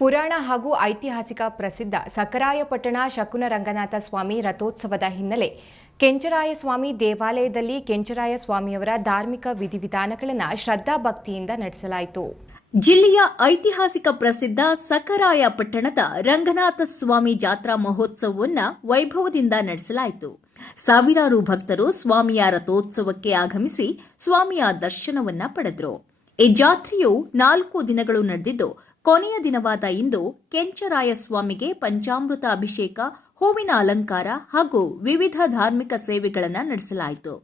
ಪುರಾಣ ಹಾಗೂ ಐತಿಹಾಸಿಕ ಪ್ರಸಿದ್ಧ ಸಕರಾಯಪಟ್ಟಣ ಶಕುನ ರಂಗನಾಥ ಸ್ವಾಮಿ ರಥೋತ್ಸವದ ಹಿನ್ನೆಲೆ ಕೆಂಚರಾಯ ಸ್ವಾಮಿ ದೇವಾಲಯದಲ್ಲಿ ಕೆಂಚರಾಯ ಸ್ವಾಮಿಯವರ ಧಾರ್ಮಿಕ ವಿಧಿವಿಧಾನಗಳನ್ನು ಶ್ರದ್ಧಾಭಕ್ತಿಯಿಂದ ನಡೆಸಲಾಯಿತು. ಜಿಲ್ಲೆಯ ಐತಿಹಾಸಿಕ ಪ್ರಸಿದ್ಧ ಸಕರಾಯ ಪಟ್ಟಣದ ರಂಗನಾಥ ಸ್ವಾಮಿ ಜಾತ್ರಾ ಮಹೋತ್ಸವವನ್ನು ವೈಭವದಿಂದ ನಡೆಸಲಾಯಿತು. ಸಾವಿರಾರು ಭಕ್ತರು ಸ್ವಾಮಿಯ ರಥೋತ್ಸವಕ್ಕೆ ಆಗಮಿಸಿ ಸ್ವಾಮಿಯ ದರ್ಶನವನ್ನ ಪಡೆದರು. ಈ ಜಾತ್ರೆಯು ನಾಲ್ಕು ದಿನಗಳು ನಡೆದಿದ್ದು ಕೊನೆಯ ದಿನವಾದ ಇಂದು ಕೆಂಚರಾಯ ಸ್ವಾಮಿಗೆ ಪಂಚಾಮೃತ ಅಭಿಷೇಕ, ಹೂವಿನ ಅಲಂಕಾರ ಹಾಗೂ ವಿವಿಧ ಧಾರ್ಮಿಕ ಸೇವೆಗಳನ್ನು ನಡೆಸಲಾಯಿತು.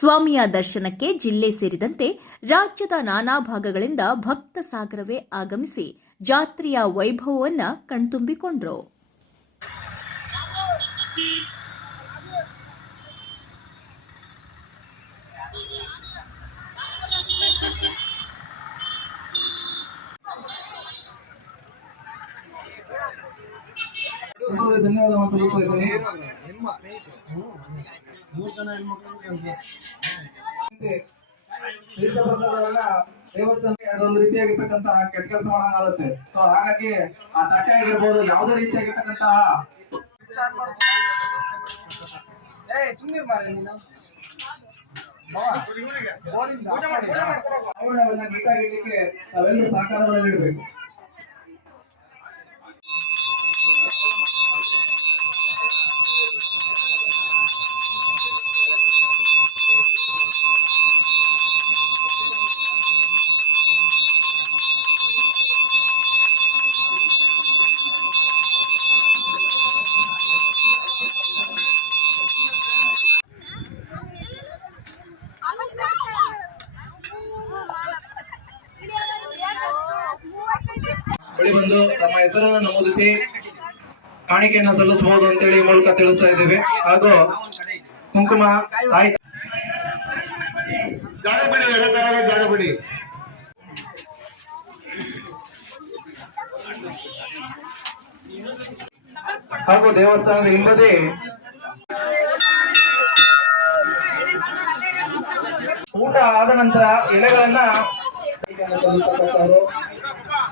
ಸ್ವಾಮಿಯ ದರ್ಶನಕ್ಕೆ ಜಿಲ್ಲೆ ಸೇರಿದಂತೆ ರಾಜ್ಯದ ನಾನಾ ಭಾಗಗಳಿಂದ ಭಕ್ತ ಸಾಗರವೇ ಆಗಮಿಸಿ ಜಾತ್ರೆಯ ವೈಭವವನ್ನು ಕಣ್ತುಂಬಿಕೊಂಡ್ರು. ಧನ್ಯವಾದ ನಿಮ್ಮ ಮೂರು ಜನ ಹೆಣ್ಮಕ್ಳು ಕೆಲಸ ಅದೊಂದು ರೀತಿಯಾಗಿರ್ತಕ್ಕಂತಹ ಕೆಟ್ಟ ಕೆಲಸ ಮಾಡಂಗಾಗುತ್ತೆ ಸೊ ಹಾಗಾಗಿ ಆ ತಟ್ಟೆ ಆಗಿರ್ಬೋದು ಯಾವುದೇ ರೀತಿಯಾಗಿರ್ತಕ್ಕಂತಹ ಆವರಣವನ್ನ ಬೇಕಾಗಿರ್ಲಿಕ್ಕೆ ನಾವೆಲ್ಲರೂ ಸಹಕಾರವನ್ನು ನೀಡಬೇಕು. ಬಳಿ ಬಂದು ತಮ್ಮ ಹೆಸರನ್ನು ನಮೂದಿಸಿ ಕಾಣಿಕೆಯನ್ನ ಸಲ್ಲಿಸಬಹುದು ಅಂತೇಳಿ ಹೇಳಿ ಮೂಲಕ ತಿಳಿಸ್ತಾ ಇದ್ದೇವೆ. ಹಾಗೂ ಕುಂಕುಮ ತಾಯಿ ಜಾಗ ಬಿಡಿ ಎಡತರಾಗ ಜಾಗ ಬಿಡಿ. ಹಾಗೂ ದೇವಸ್ಥಾನದ ಹಿಂಬದಿ ಊಟ ಆದ ನಂತರ ಎಲೆಗಳನ್ನ